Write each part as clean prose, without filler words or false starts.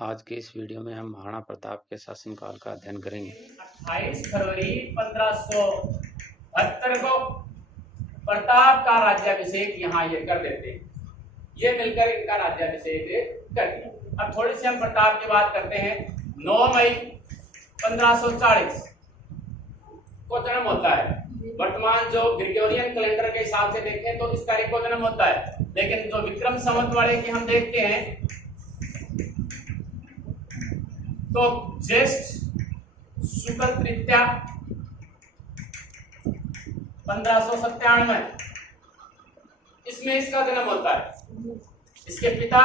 आज के इस वीडियो में हम महाराणा प्रताप के शासनकाल का अध्ययन करेंगे। 28 फरवरी 1572 को प्रताप का राज्याभिषेक यहाँ ये कर देते हैं। ये मिलकर इनका राज्याभिषेक कर दिया। अब थोड़ी सी हम प्रताप की बात करते हैं। 9 मई 1540 को जन्म होता है। वर्तमान जो ग्रेगोरियन कैलेंडर के हिसाब से देखें तो इस तारीख को जन्म होता है, लेकिन जो विक्रम संवत वाले की हम देखते हैं तो ज्येष्ठ शुक्ल तृतीया 1597 इसमें इसका जन्म होता है। इसके पिता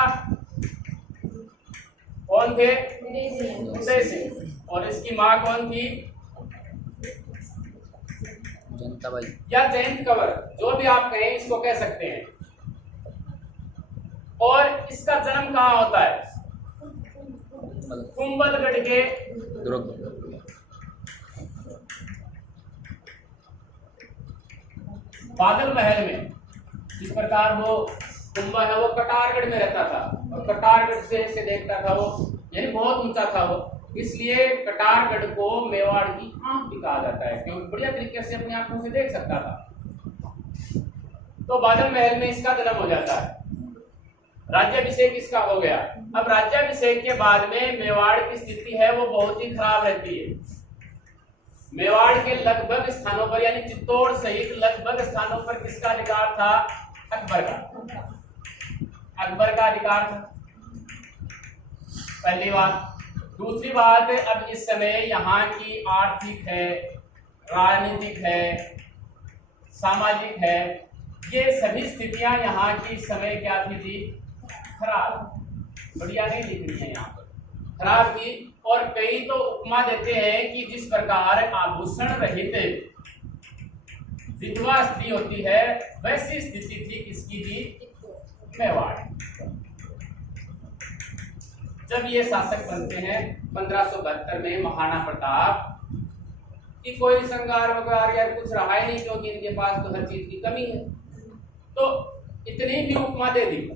कौन थे? उदय सिंह। और इसकी मां कौन थी? जनताबाई या जयंत कंवर, जो भी आप कहें इसको कह सकते हैं। और इसका जन्म कहाँ होता है? कुंभलगढ़ के बादल महल में। जिस प्रकार वो कुंभ है वो कटारगढ़ में रहता था और कटारगढ़ से देखता था वो, यानी बहुत ऊंचा था वो, इसलिए कटारगढ़ को मेवाड़ की आंख भी कहा जाता है, क्योंकि बढ़िया तरीके से अपनी आंखों से देख सकता था। तो बादल महल में इसका जन्म हो जाता है। राज्याभिषेक इसका हो गया। अब राज्याभिषेक के बाद में मेवाड़ की स्थिति है वो बहुत ही खराब रहती है। मेवाड़ के लगभग स्थानों पर, यानी चित्तौड़ सहित लगभग स्थानों पर किसका अधिकार था? अकबर का। अकबर का अधिकार था, पहली बात। दूसरी बात, अब इस समय यहाँ की आर्थिक है, राजनीतिक है, सामाजिक है, ये सभी स्थितियां यहाँ की समय क्या थी जी? खराब। बढ़िया नहीं लिख रही है यहाँ पर, खराब थी। और कई तो उपमा देते हैं कि जिस प्रकार आभूषण रहित विधवा स्त्री होती है वैसी स्थिति थी किसकी जी? मेवाड़। जब ये शासक बनते हैं 1572 में महाराणा प्रताप की कोई श्रृंगार वगैरह या कुछ रहा ही नहीं, क्योंकि इनके पास तो हर चीज की कमी है, तो इतनी भी उपमा दे दी।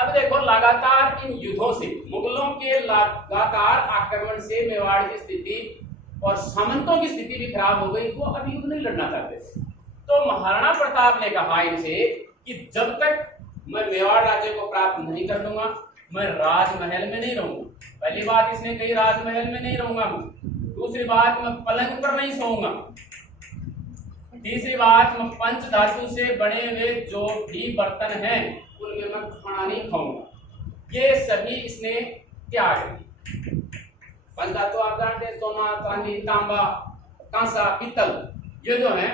अब देखो, लगातार इन युद्धों से, मुगलों के लगातार आक्रमण से मेवाड़ की स्थिति और सामंतों की स्थिति भी खराब हो गई। वो अब युद्ध नहीं लड़ना चाहते। तो महाराणा प्रताप ने कहा इनसे कि जब तक मैं मेवाड़ राज्य को प्राप्त नहीं कर लूंगा मैं राजमहल में नहीं रहूंगा। पहली बात इसने कही, राजमहल में नहीं रहूंगा। दूसरी बात, मैं पलंग पर नहीं सोऊंगा। तीसरी बात, मैं पंच धातु से बने हुए जो भी बर्तन हैं उनमें मैं खाना नहीं खाऊंगा। ये सभी इसने त्याग दिए। पंच धातु आप जानते हैं, सोना, चांदी, तांबा, कांसा, पीतल, ये जो है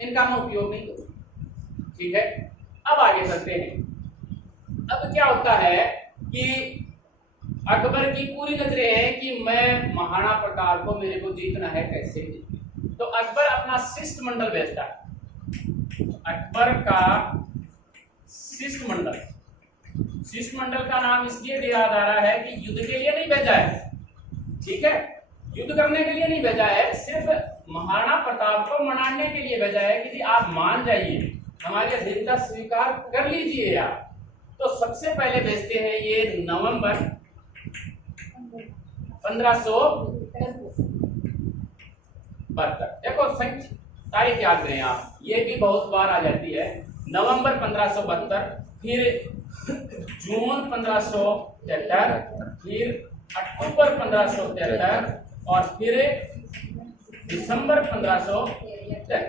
इनका मैं उपयोग नहीं करूंगा। ठीक है, अब आगे चलते हैं। अब क्या होता है कि अकबर की पूरी नजरें हैं कि मैं महाराणा प्रताप को, मेरे को जीतना है, कैसे जीतना। तो अकबर अपना शिष्टमंडल भेजता है। अकबर का शिष्टमंडल, शिष्टमंडल का नाम इसलिए दिया जा रहा है कि युद्ध के लिए नहीं भेजा है। ठीक है, युद्ध करने के लिए नहीं भेजा है, सिर्फ महाराणा प्रताप को मनाने के लिए भेजा है कि जी आप मान जाइए, हमारी अधीनता स्वीकार कर लीजिए आप। तो सबसे पहले भेजते हैं ये नवंबर 1572। देखो तारीख याद करें आप, ये भी बहुत बार आ जाती है। नवंबर 1572, फिर जून 1573, फिर अक्टूबर 1573 और फिर दिसंबर 1573।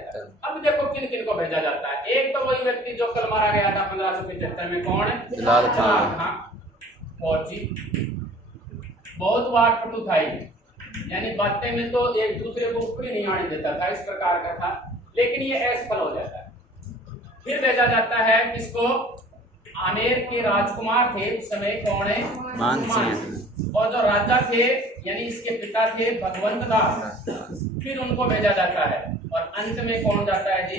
अब देखो किन किन को भेजा जाता है। एक तो वही व्यक्ति जो कल मारा गया था 1575 में, कौन है? जलाल खान। फौजी, बहुत वाटपटू था, यानी बातें में तो एक दूसरे को ऊपरी नहीं आने देता था, इस प्रकार का था, लेकिन ये असफल हो जाता है। फिर भेजा जाता है किसको? आमेर के राजकुमार थे उस समय, कौन है? मानसिंह। और जो राजा थे, यानी इसके पिता थे भगवंत दास, फिर उनको भेजा जाता है। और अंत में कौन जाता है जी?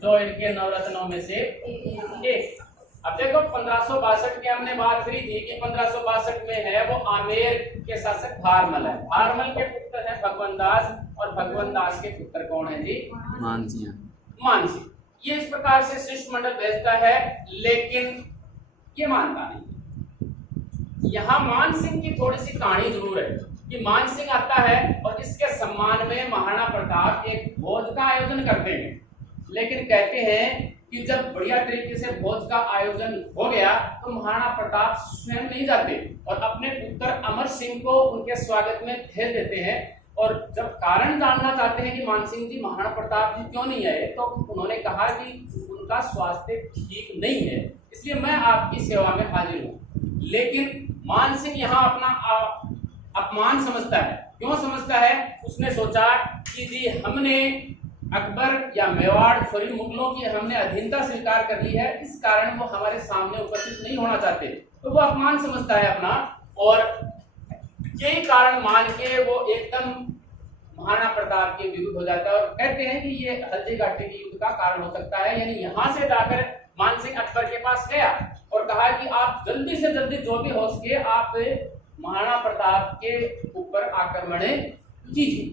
जो इनके नवरत्नों में से एक। अब देखो 1562 की हमने बात करी थी कि 1562 में है वो आमेर के शासक भारमल है। भारमल के पुत्र है भगवंत दास, और भगवंत दास के पुत्र कौन है जी? मानसिंह। ये इस प्रकार से शिष्टमंडल भेजता है, लेकिन ये मानता नहीं। यहाँ मान सिंह की थोड़ी सी कहानी जरूर है कि मान सिंह आता है और इसके सम्मान में महाराणा प्रताप एक भोज का आयोजन करते हैं, लेकिन कहते हैं कि जब बढ़िया तरीके से भोज का आयोजन हो गया तो महाराणा प्रताप स्वयं नहीं जाते और अपने पुत्र अमर सिंह को उनके स्वागत में भेज देते हैं। और जब कारण जानना चाहते हैं कि मानसिंह जी महाराणा प्रताप जी क्यों नहीं आए, तो उन्होंने कहा कि उनका स्वास्थ्य ठीक नहीं है, इसलिए मैं आपकी सेवा में हाजिर हूँ। लेकिन मानसिंह यहाँ अपना अपमान समझता है। क्यों समझता है? उसने सोचा कि जी हमने अकबर या मेवाड़ सॉरी मुगलों की हमने अधीनता स्वीकार कर ली है, इस कारण वो हमारे सामने उपस्थित नहीं होना चाहते, तो वो अपमान समझता है अपना। और यही कारण मान के वो एकदम महाराणा प्रताप के विरुद्ध हो जाता है और कहते हैं कि ये हल्दी घाटी के युद्ध का कारण हो सकता है। यानी यहाँ से जाकर मानसिंह अकबर के पास गया और कहा कि आप जल्दी से जल्दी जो भी हो सके आप महाराणा प्रताप के ऊपर आक्रमण कीजिए।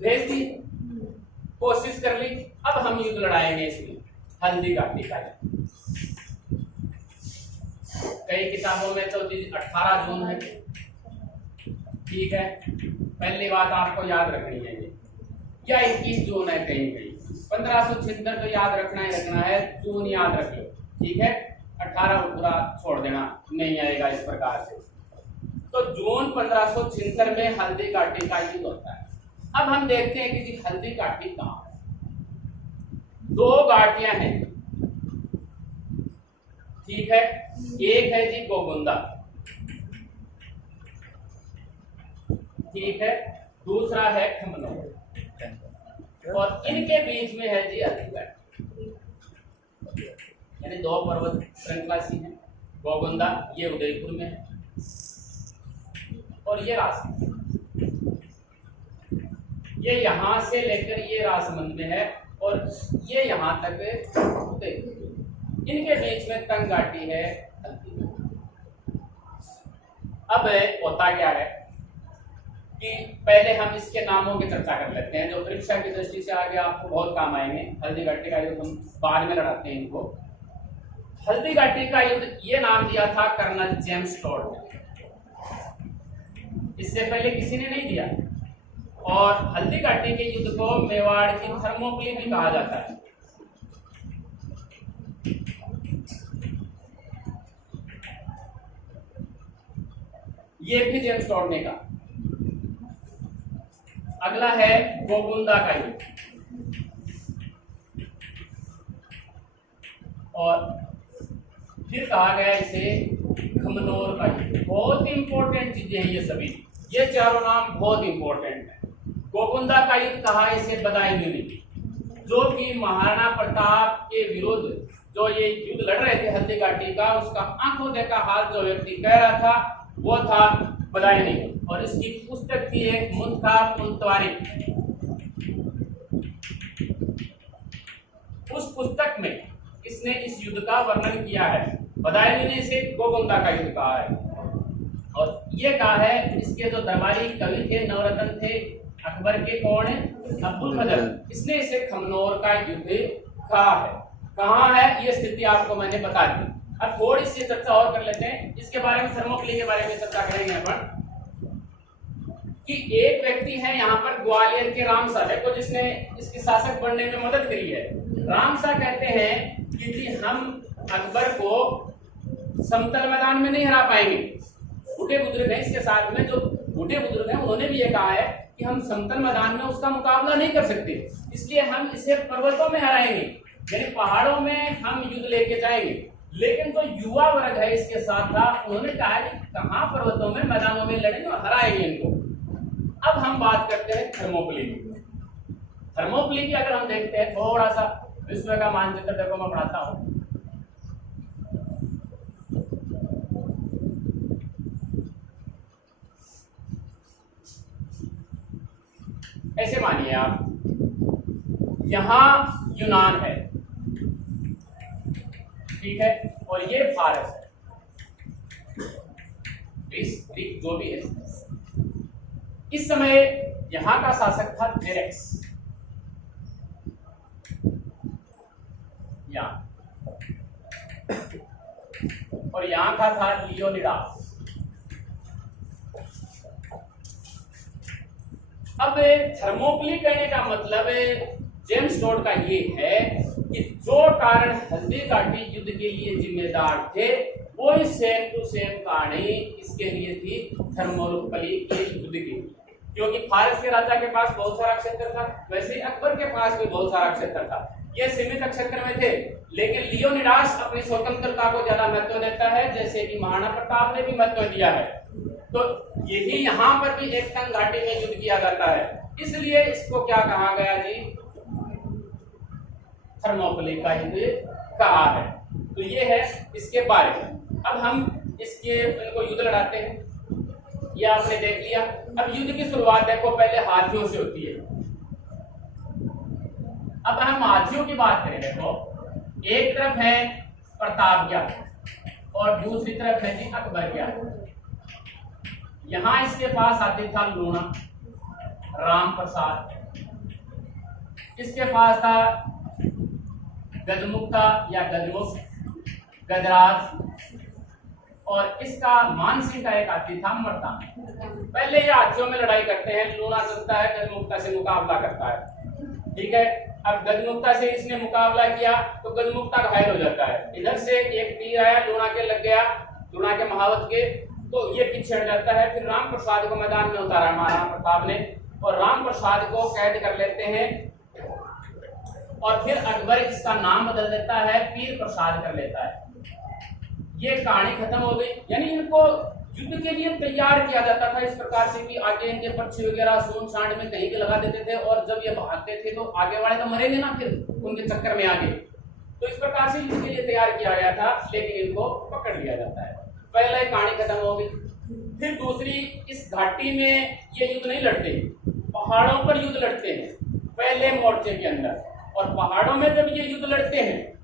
भेज दी, कोशिश कर ली, अब हम युद्ध लड़ाएंगे इसमें हल्दी घाटी का। कई किताबों में तो 18 जून है, ठीक है, पहली बात आपको याद रखनी है ये, या 21 जून है कहीं कहीं। 1576 तो याद रखना है, जून याद रख लो, ठीक है। 18 पूरा छोड़ देना, नहीं आएगा इस प्रकार से। तो जून 1576 में हल्दी घाटी का युद्ध होता है। अब हम देखते हैं कि जी हल्दी घाटी कहाँ है। 2 घाटियां हैं, ठीक है। एक है जी गोगुंदा, ठीक है, दूसरा है खमनोर, और इनके बीच में है जी हल्दी घाटी। यानी 2 पर्वत श्रृंखला सी है। गोगुंदा ये उदयपुर में है और ये राजसमंद, ये यहां से लेकर ये राजसमंद में है और ये यहां तक उदयपुर। इनके बीच में तंग घाटी है हल्दी। अब होता क्या है कि पहले हम इसके नामों की चर्चा कर लेते हैं जो परीक्षा की दृष्टि से आगे आपको बहुत काम आएंगे। हल्दी घाटी का युद्ध हम बाद में लड़ाते हैं इनको। हल्दी घाटी का युद्ध ये नाम दिया था कर्नल जेम्स टॉड ने, इससे पहले किसी ने नहीं दिया। और हल्दी घाटी के युद्ध को मेवाड़ की थर्मोपिली भी कहा जाता है। ये भी जेम्स टॉड ने कहा। अगला है गोगुंदा का युद्ध, और फिर कहा गया इसे खमनोर का युद्ध। बहुत इंपॉर्टेंट चीजें हैं ये सभी, ये चारों नाम बहुत इंपॉर्टेंट है। गोगुंदा का युद्ध कहा इसे बदायूं, जो कि महाराणा प्रताप के विरुद्ध जो ये युद्ध लड़ रहे थे हल्दी घाटी का, उसका आंखों देखा हाल जो व्यक्ति कह रहा था वो था बदायूं। और इसकी पुस्तक थी एक मुंता मुंतवारी। उस पुस्तक में इसने इस युद्ध का वर्णन किया है। बदायूं ने इसे गोगुंदा का युद्ध कहा है और ये कहा है इसके जो दरबारी कवि थे, नवरत्न थे अकबर के, कौन है? अब्दुल फजल। इसने इसे खमनोर का युद्ध कहा है। कहाँ है ये स्थिति आपको मैंने बता दी। अब थोड़ी सी चर्चा और कर लेते हैं इसके बारे में, थर्मोपिली के बारे में चर्चा करेंगे अपन कि एक व्यक्ति है यहाँ पर ग्वालियर के राम साहब को, जिसने इसके शासक बनने में मदद करी है। राम साहब कहते हैं कि जी हम अकबर को समतल मैदान में नहीं हरा पाएंगे। बूढ़े बुजुर्ग हैं इसके साथ में, जो बूढ़े बुजुर्ग हैं उन्होंने भी ये कहा है कि हम समतल मैदान में उसका मुकाबला नहीं कर सकते, इसलिए हम इसे पर्वतों में हराएंगे, यानी पहाड़ों में हम युद्ध लेके जाएंगे। लेकिन जो युवा वर्ग है इसके साथ था, उन्होंने कहा कि कहाँ पर्वतों में मैदानों में लड़ेंगे और हराएंगे इनको। अब हम बात करते हैं थर्मोपिली की। थर्मोपिली की अगर हम देखते हैं थोड़ा सा विश्व का मानचित्र, देखो मैं पढ़ाता हूँ। ऐसे मानिए आप, यहां यूनान है, ठीक है, और ये फारस है, ग्रीक जो भी है। इस समय यहां का शासक था जेरेक्स। और यहाँ का था लियोनिडास। अब थर्मोपली कहने का मतलब जेम्स टोड का ये है कि जो कारण हल्दी घाटी युद्ध के लिए जिम्मेदार थे वो सेम टू सेम कहानी इसके लिए थी थर्मोपली के युद्ध के लिए, क्योंकि फारस के राजा के पास बहुत सारा क्षेत्र था, वैसे ही अकबर के पास भी बहुत सारा क्षेत्र था। ये सीमित क्षेत्र में थे, लेकिन लियोनिडास अपनी स्वतंत्रता को ज्यादा महत्व देता है, जैसे कि महाराणा प्रताप ने भी महत्व दिया है। तो यही यहाँ पर भी एक तंग घाटी में युद्ध किया जाता है, इसलिए इसको क्या कहा गया जी, थर्मोपली का युद्ध कहा है। तो ये है इसके बारे में। अब हम इनको युद्ध लड़ाते हैं, ये आपने देख लिया। अब युद्ध की शुरुआत देखो पहले हाथियों से होती है। अब हम हाथियों की बात करें, देखो एक तरफ है प्रतापगढ़ और दूसरी तरफ है जी अकबरगढ़। यहां इसके पास हाथी था लूणा, राम प्रसाद, इसके पास था गजमुक्ता या गजमुख, गजराज, और इसका मानसिंह का एक हाथी था मर्दा। पहले ये हाथियों में लड़ाई करते हैं, लूणा चलता है गजमुक्ता से मुकाबला करता है, ठीक है। अब गजमुक्ता से इसने मुकाबला किया तो गजमुक्ता घायल हो जाता है, इधर से एक तीर आया लूणा के लग गया, लूणा के महावत के, तो ये पीछे हट जाता है। फिर राम प्रसाद को मैदान में उतारा महाराणा प्रताप ने, और राम प्रसाद को कैद कर लेते हैं, और फिर अकबर इसका नाम बदल देता है, पीर प्रसाद कर लेता है। ये कहानी खत्म हो गई। यानी इनको युद्ध के लिए तैयार किया जाता था इस प्रकार से कि आगे इनके पर्चे वगैरह सून सांड में कहीं भी लगा देते थे, और जब ये भागते थे तो आगे वाले तो मरेंगे ना फिर उनके चक्कर में आगे, तो इस प्रकार से युद्ध के लिए तैयार किया गया था, लेकिन इनको पकड़ लिया जाता है। पहले कहानी खत्म हो गई। फिर दूसरी, इस घाटी में ये युद्ध नहीं लड़ते, पहाड़ों पर युद्ध लड़ते हैं पहले मोर्चे के अंदर, और पहाड़ों में जब ये युद्ध लड़ते हैं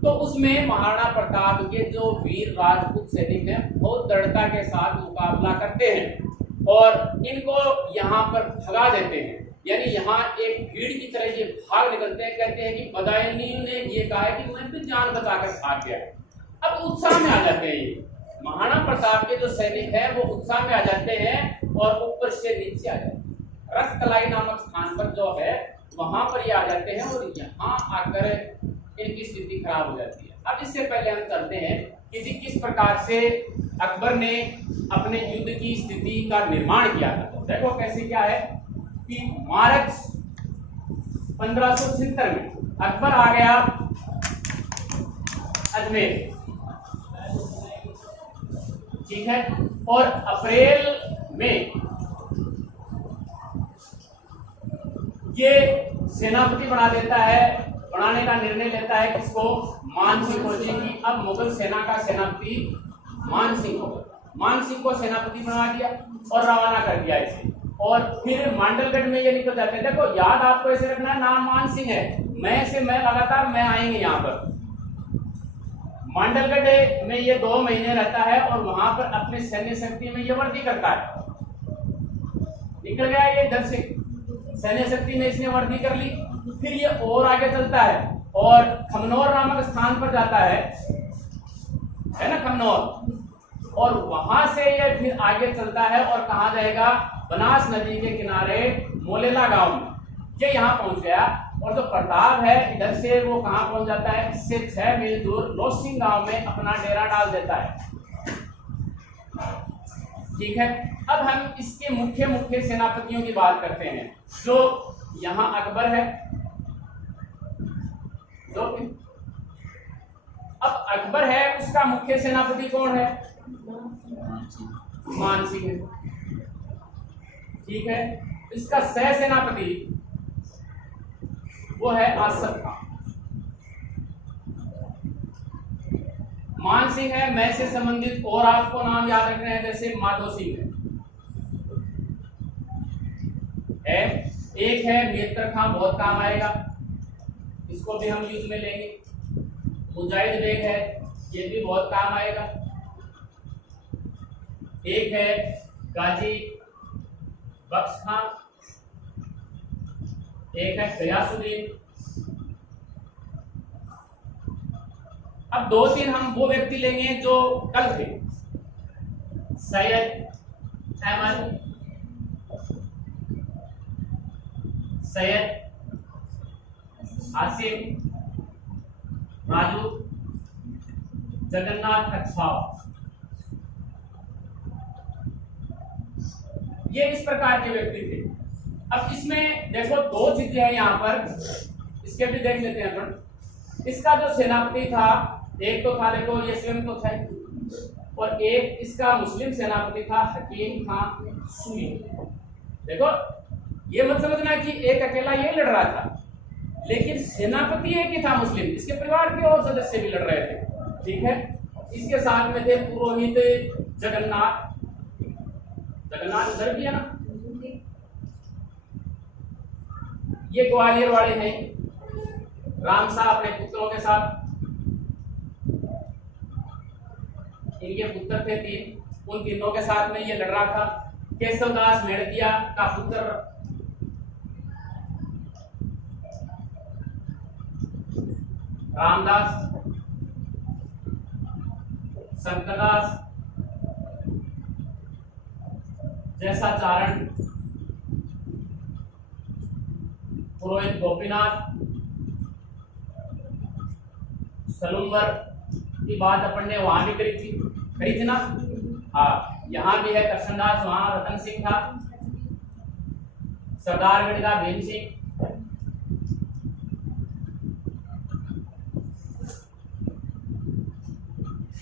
तो उसमें महाराणा प्रताप के जो वीर राजपूत सैनिक हैं बहुत दृढ़ता के साथ मुकाबला करते हैं और इनको यहाँ पर भगा देते हैं। यानी यहाँ एक भीड़ की तरह ये भाग निकलते हैं, कहते हैं कि बदायूं ने ये कहा है कि मैं भी जान बचाकर भाग गया। अब उत्साह में आ जाते हैं ये महाराणा प्रताप के जो सैनिक हैं वो उत्साह में आ जाते हैं और ऊपर से नीचे आ जाते हैं। रसकलाई नामक स्थान पर जो है वहां पर ये आ जाते हैं और यहाँ आकर इनकी स्थिति खराब हो जाती है। अब इससे पहले हम चलते हैं कि किस प्रकार से अकबर ने अपने युद्ध की स्थिति का निर्माण किया था। देखो कैसे क्या है कि मार्च 1576 में अकबर आ गया अजमेर, ठीक है, और अप्रैल में ये सेनापति बनाने का निर्णय लेता है किसको, मानसिंह को जी की। अब मुगल सेना का सेनापति मानसिंह को सेनापति बना दिया और रवाना कर दिया इसे, और फिर मांडलगढ़ में ये निकल जाते हैं। देखो याद आपको ऐसे रखना है, नाम मानसिंह है, मैं लगातार मैं आएंगे यहाँ पर। मांडलगढ़ में ये 2 महीने रहता है और वहां पर अपने सैन्य शक्ति में ये वृद्धि करता है। निकल गया ये इधर से, सैन्य शक्ति में इसने वृद्धि कर ली। फिर ये और आगे चलता है और खमनौर नामक स्थान पर जाता है ना, खमनौर, और वहां से ये फिर आगे चलता है और कहा जाएगा, बनास नदी के किनारे मोलेला गांव में ये यहाँ पहुंच गया। और जो प्रताप है इधर से वो कहाँ पहुंच जाता है, इससे 6 मील दूर लोसिंग गांव में अपना डेरा डाल देता है, ठीक है। अब हम इसके मुख्य सेनापतियों की बात करते हैं। जो यहाँ अकबर है, जो अब अकबर है उसका मुख्य सेनापति कौन है, मानसिंह है, ठीक है। इसका सह सेनापति वो है आसफ खान। मानसिंह है, मैं से संबंधित और आपको नाम याद रखने हैं, जैसे माधो सिंह है। एक है मित्र खां, बहुत काम आएगा, इसको भी हम यूज में लेंगे। मुजाहिद बेग है, ये भी बहुत काम आएगा। एक है गाजी बख्श खां, एक है गयासुद्दीन, अब 2-3 हम वो व्यक्ति लेंगे जो कल थे। सैयद अहमद, सैयद आसिम, राजू, जगन्नाथ कछवाहा, ये इस प्रकार के व्यक्ति थे। अब इसमें देखो 2 चीजें हैं यहाँ पर, इसके भी देख लेते हैं अपन। इसका जो सेनापति था, एक तो था, देखो ये स्वयं तो था, और एक इसका मुस्लिम सेनापति था हकीम खान सुई। देखो ये मत समझना कि एक अकेला ये लड़ रहा था, लेकिन सेनापति एक ही था मुस्लिम, इसके परिवार के और सदस्य भी लड़ रहे थे, ठीक है। इसके साथ में थे पुरोहित जगन्नाथ, जगन्नाथ उधर भी है ना, ये ग्वालियर वाले हैं, राम साहब अपने पुत्रों के साथ, इनके पुत्र थे 3, उन तीनों के साथ में ये लड़ रहा था। केशवदास मेड़किया का पुत्र रामदास, शंकरदास, जैसाचारण, पुरोहित गोपीनाथ, सलूंगर की बात अपन ने वहां भी करी थी ना। हाँ, यहाँ भी है कृष्णदास, वहां रतन सिंह था, सरदारगढ़ का भीम सिंह,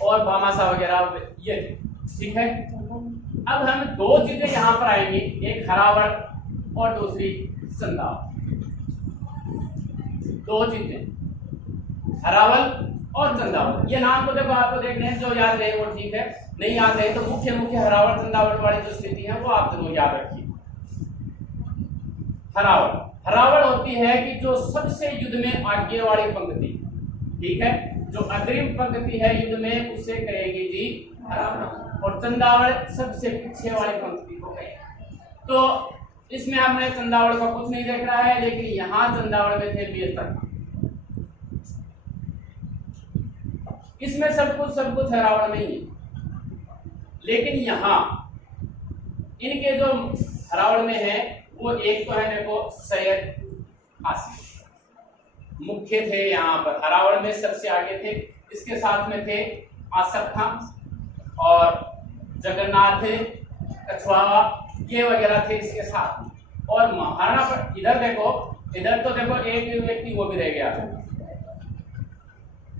और बामासा वगैरह ये, ठीक है। अब हम 2 चीजें यहाँ पर आएंगी, एक हरावल और दूसरी चंदावल। 2 चीजें, हरावल और चंदावल। ये नाम तो देखो आपको देखने हैं, जो याद रहे वो ठीक है, नहीं याद रहे तो मुख्य हरावल चंदावल वाली जो स्थिति है वो आप जरूर याद रखिए। हरावल होती है कि जो सबसे युद्ध में आगे वाली पंक्ति, ठीक है, जो अग्रिम पंक्ति है युद्ध में उसे कहेंगे जी हरावल, और चंदावल सबसे पीछे वाली पंक्ति को कहेंगे। तो इसमें हमने चंदावल का कुछ नहीं देख रहा है, लेकिन यहाँ चंदावल में थे वीरता, इसमें सब कुछ हरावल नहीं है। लेकिन यहाँ इनके जो हरावल में है वो एक तो है देखो सैयद आसिफ, मुख्य थे यहाँ पर, हरावल में सबसे आगे थे। इसके साथ में थे आसफ खान और जगन्नाथ कछवाहा, ये वगैरह थे इसके साथ। और महाराणा पर इधर देखो, इधर तो देखो एक व्यक्ति वो भी रह गया,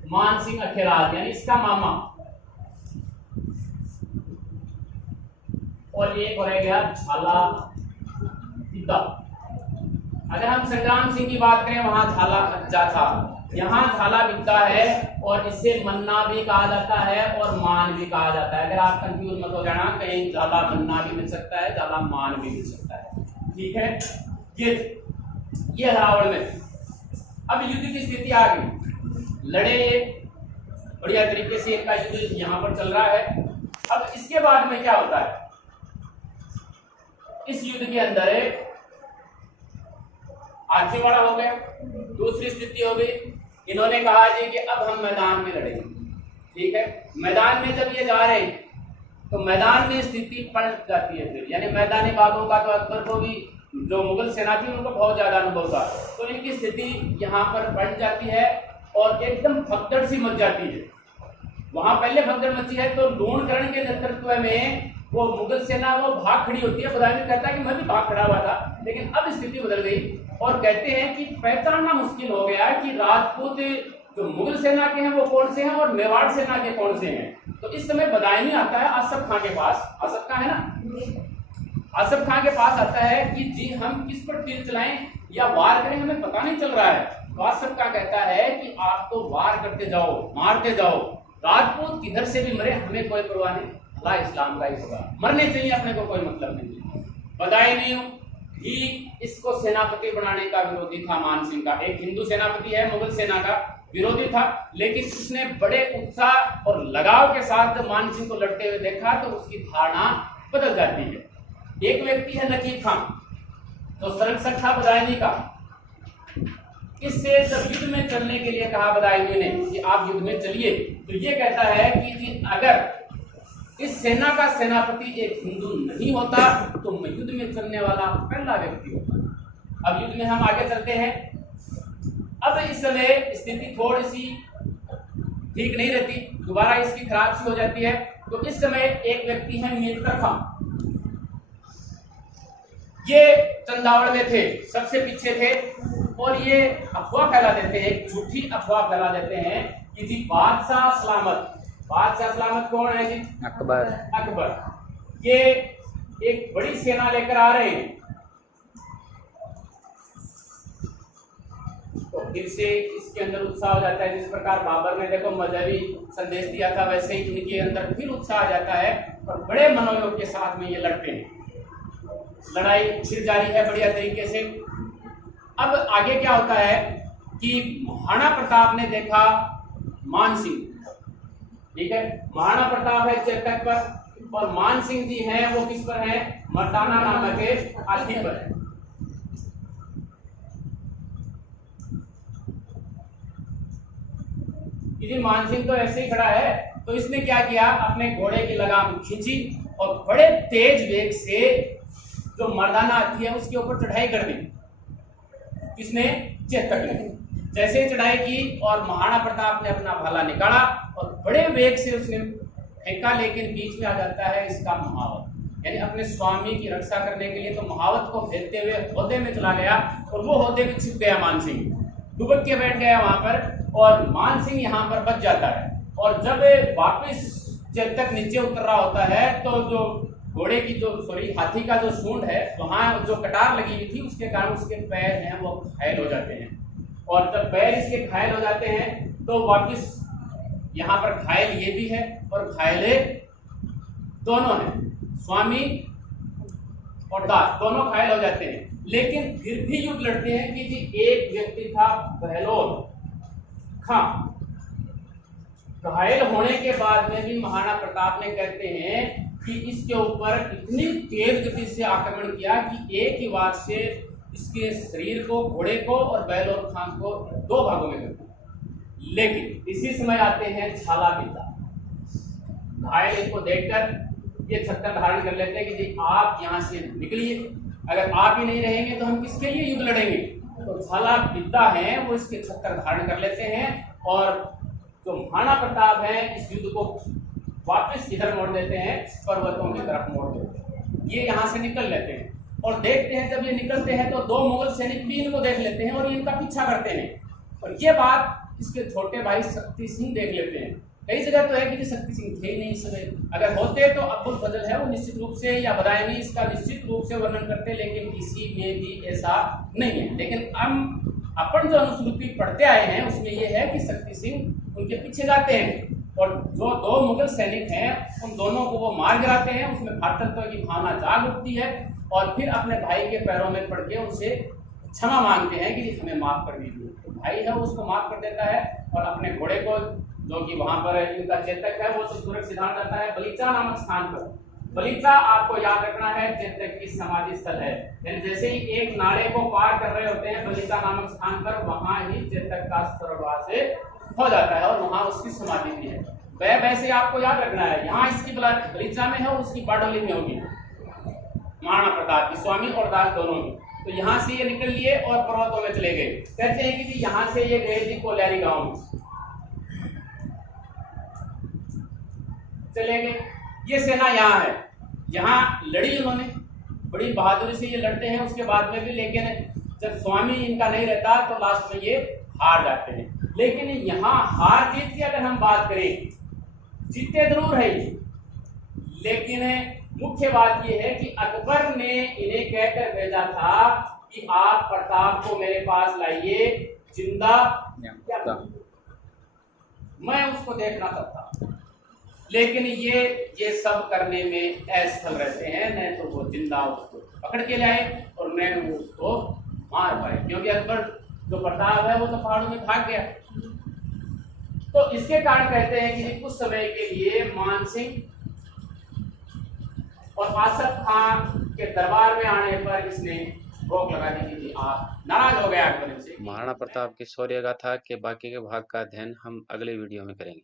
मान सिंह अखेलार, यानी इसका मामा, और एक रह गया झाला विद्या। अगर हम संग्राम सिंह की बात करें वहां झाला कच्चा था, यहाँ झाला विद्या है, और इसे मन्ना भी कहा जाता है और मान भी कहा जाता है। अगर आप कंफ्यूज मत हो जाना, कहीं झाला मन्ना भी मिल सकता है, झाला मान भी मिल सकता है, ठीक है। ये हरावल में। अब युद्ध की स्थिति आ गई, लड़े बढ़िया तरीके से, इनका युद्ध यहाँ पर चल रहा है। अब इसके बाद में क्या होता है, इस युद्ध के अंदर आखिरवाड़ा हो गया, दूसरी स्थिति हो गई, इन्होंने कहा जी कि अब हम मैदान में लड़ेंगे, ठीक है। मैदान में जब ये जा रहे हैं तो मैदान में स्थिति पलट जाती है फिर, यानी मैदानी भागों का तो अकबर को भी, जो मुगल सेना थी उनको बहुत ज्यादा अनुभव था, तो इनकी स्थिति यहाँ पर पलट जाती है और एकदम भगदड़ सी मच जाती है। वहां पहले भगदड़ मची है तो लूणकरण के नेतृत्व में वो मुगल सेना वो भाग खड़ी होती है। बदामी कहता है कि मैं भी भाग खड़ा हुआ था, लेकिन अब स्थिति बदल गई और कहते हैं कि पहचानना मुश्किल हो गया कि राजपूत जो मुगल सेना के हैं वो कौन से हैं और मेवाड़ सेना के कौन से हैं। तो इस समय बदायनी आता है आसफ खां के पास, आसफ खां है ना, आसफ खां के पास आता है कि जी हम किस पर तीर चलाएं या वार करें, हमें पता नहीं चल रहा है। तो आसफ खां कहता है कि आप तो वार करते जाओ, मारते जाओ, राजपूत किधर से भी मरे हमें कोई परवाह नहीं, भला इस्लाम का ही होगा, मरने चाहिए, अपने को कोई मतलब नहीं। बदायनी ही इसको सेनापति बनाने का विरोधी था मान सिंह का, एक हिंदू सेनापति है, मुगल सेना का विरोधी था, लेकिन उसने बड़े उत्साह और लगाव के साथ जब मान सिंह को लड़ते हुए देखा तो उसकी धारणा बदल जाती है। एक व्यक्ति है नकीब खान, तो सरंग सट्टा बदायनी का, इससे जब युद्ध में चलने के लिए कहा बदायूं ने कि आप युद्ध में चलिए, तो ये कहता है कि जी अगर इस सेना का सेनापति एक हिंदू नहीं होता तो मैं युद्ध में चलने वाला पहला व्यक्ति होता। अब युद्ध में हम आगे चलते हैं। अब इस समय स्थिति थोड़ी सी ठीक नहीं रहती, दोबारा इसकी खराब सी हो जाती है। तो इस समय एक व्यक्ति है मीरतरखा, ये चंदावड़ में थे, सबसे पीछे थे, और ये अफवाह फैला देते हैं, एक झूठी अफवाह फैला देते हैं कि जी बादशाह सलामत। बादशाह सलामत कौन है जी? अकबर। अकबर ये एक बड़ी सेना लेकर आ रहे हैं। तो फिर से इसके अंदर उत्साह हो जाता है। जिस प्रकार बाबर ने देखो मजहबी संदेश दिया था, वैसे ही इनके अंदर फिर उत्साह आ जाता है और बड़े मनोयोग के साथ में ये लड़ते हैं। लड़ाई फिर जारी है बढ़िया तरीके से। अब आगे क्या होता है कि महाराणा प्रताप ने देखा मान सिंह, ठीक है, महाराणा प्रताप है चेतक पर और मान सिंह जी हैं वो किस पर हैं? मर्दाना नामक के हाथी पर है। जी मान सिंह तो ऐसे ही खड़ा है, तो इसने क्या किया, अपने घोड़े की लगाम खींची और बड़े तेज वेग से जो मर्दाना हाथी है उसके ऊपर चढ़ाई कर दी। किसने? चेतक ने। जैसे ही चढ़ाई की और महाराणा प्रताप ने अपना भाला निकाला और बड़े वेग से उसने फेंका, लेकिन बीच में आ जाता है इसका महावत, यानी अपने स्वामी की रक्षा करने के लिए तो महावत को फेंकते हुए होदे में चला गया और वो होदे में छिप गया। मान सिंह दुबक के बैठ गया वहां पर और मान सिंह यहाँ पर बच जाता है। और जब वापस चेतक नीचे उतर रहा होता है तो जो घोड़े की जो हाथी का जो सूंड है वहां जो कटार लगी हुई थी उसके कारण उसके पैर हैं वो घायल हो जाते हैं। और जब पैर इसके घायल हो जाते हैं तो वापस यहाँ पर घायल ये भी है और घायले दोनों हैं, स्वामी और दास दोनों घायल हो जाते हैं। लेकिन फिर भी युद्ध लड़ते हैं कि जी एक व्यक्ति था बहलोल खां। घायल होने के बाद में भी महाराणा प्रताप ने कहते हैं कि इसके ऊपर इतनी तेज गति से आक्रमण किया कि एक ही बार से इसके शरीर को, घोड़े को और बहलोल खां को दो भागों में कर दिया। लेकिन इसी समय आते हैं झाला पिता। घायल इनको देखकर ये छत्तर धारण कर लेते हैं कि जी आप यहाँ से निकलिए, अगर आप ही नहीं रहेंगे तो हम किसके लिए युद्ध लड़ेंगे। तो झाला विद्या है वो इसके छत्तर धारण कर लेते हैं और जो महाराणा प्रताप है इस युद्ध को वापस इधर मोड़ देते हैं, पर्वतों की तरफ मोड़ देते हैं। ये यहाँ से निकल लेते हैं और देखते हैं जब ये निकलते हैं तो दो मुगल सैनिक भी इनको देख लेते हैं और इनका पीछा करते हैं। और ये बात इसके छोटे भाई शक्ति सिंह देख लेते हैं। कई जगह तो है कि शक्ति सिंह थे ही नहीं इस समय, अगर होते तो अब्दुल फजल है वो निश्चित रूप से या बदायूं इसका निश्चित रूप से वर्णन करते, लेकिन किसी में भी ऐसा नहीं है। लेकिन हम अपन जो अनुश्रुति पढ़ते आए हैं उसमें यह है कि शक्ति सिंह उनके पीछे जाते हैं और जो दो मुगल सैनिक हैं उन दोनों को वो मार गिराते हैं। उसमें भ्रातृत्व की भावना जाग उठती है और फिर अपने भाई के पैरों में पड़ के उनसे क्षमा मांगते हैं कि हमें माफ कर दीजिए। तो भाई है उसको माफ कर देता है और अपने घोड़े को, जो कि वहां पर इनका चेतक है, वो सुरक्षित धारण जाता है बलीचा नामक स्थान पर। बलीचा आपको याद रखना है चेतक की समाधि स्थल है, यानी जैसे ही एक नाले को पार कर रहे होते हैं बलीचा नामक स्थान पर, वहां ही चेतक का स्वर्गवास हो जाता है और वहां उसकी समाधि भी है। वह वैसे आपको याद रखना है, यहाँ इसकी बलीचा में है और उसकी बारडोली में होगी महाराणा प्रताप की, स्वामी और दास दोनों की। तो यहाँ से ये निकल लिए और पर्वतों में चले गए। कहते हैं कि यहाँ से ये गए थी कोल्यारी गांव में चले गए। ये सेना यहाँ है, यहाँ लड़ी उन्होंने, बड़ी बहादुरी से ये लड़ते हैं उसके बाद में भी, लेकिन जब स्वामी इनका नहीं रहता तो लास्ट में ये हार जाते हैं। लेकिन यहाँ हार जीत की अगर हम बात करें, जीते जरूर है, लेकिन मुख्य बात यह है कि अकबर ने इन्हें कहकर भेजा था कि आप प्रताप को मेरे पास लाइए जिंदा या मैं उसको देखना चाहता। लेकिन ये सब करने में असफल रहते हैं, न तो वो जिंदा उसको पकड़ के लाए और न वो उसको मार पाए, क्योंकि अकबर जो प्रताप है वो तो पहाड़ों में भाग गया। तो इसके कारण कहते हैं कि कुछ समय के लिए मान सिंह और आसफ खान के दरबार में आने पर इसने रोक लगा दीजिए जी, आप नाराज हो गए अकबर इनसे। महाराणा प्रताप की शौर्य गाथा के बाकी के भाग का अध्ययन हम अगले वीडियो में करेंगे।